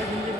Gracias.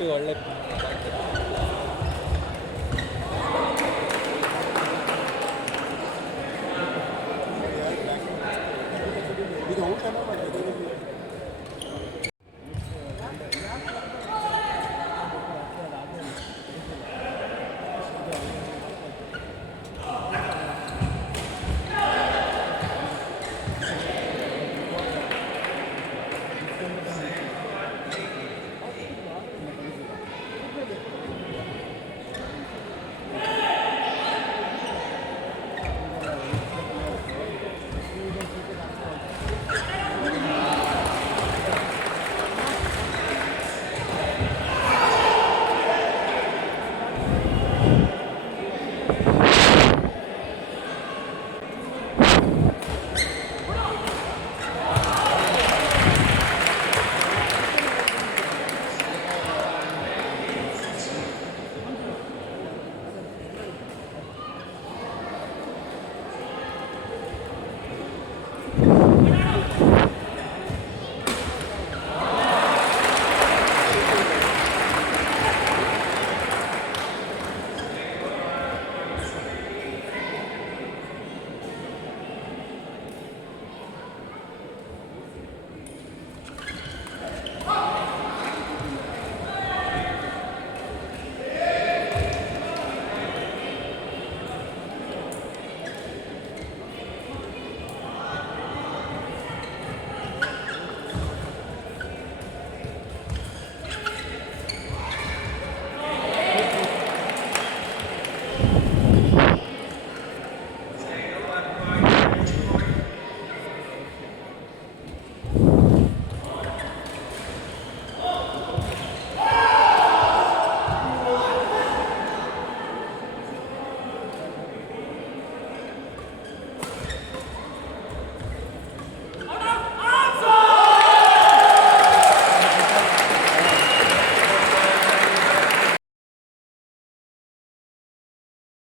Taste ಒಳ್ಳೆ ಇದು ಊಟನೂ ಮಾಡಿ